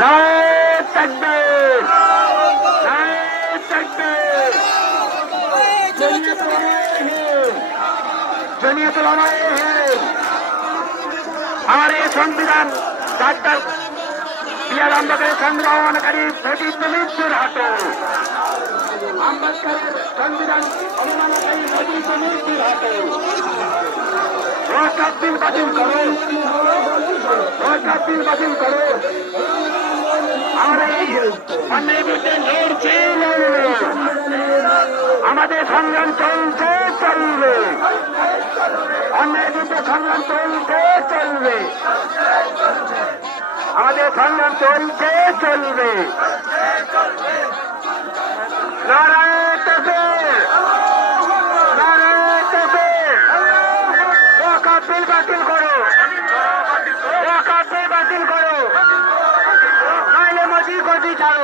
নারায়ে তাকবীর, নারায়ে তাকবীর। জমিয়তুল উলামায়ে হিন্দ আমার এই সংবিধান ডাক্তার বিআর আম্বেদকরের সংগ্রহণকারী প্রদীপ্ত মৃত্যুর হাতে, আম্বেদকরের সংবিধান অবমাননাকারী প্রদীপ্ত মৃত্যুর হাতে। ওয়াকফ বিল বাতিল করো, ওয়াকফ বিল বাতিল করো। আমরা এই অন্যায়ের বিরুদ্ধে লড়ছি, লড়বো। আমাদের সংগ্রাম চলছে, চলবে। অন্যায়ের বিরুদ্ধে সংগ্রাম চলছে, চলবে। আমাদের সংগ্রাম চলছে, চলবে। নারায়ে তাকবীর, নারায়ে তাকবীর। ওয়াকফ বিল বাতিল করো, ওয়াকফ বিল বাতিল করো, নাইলে মোদি গদি ছাড়ো।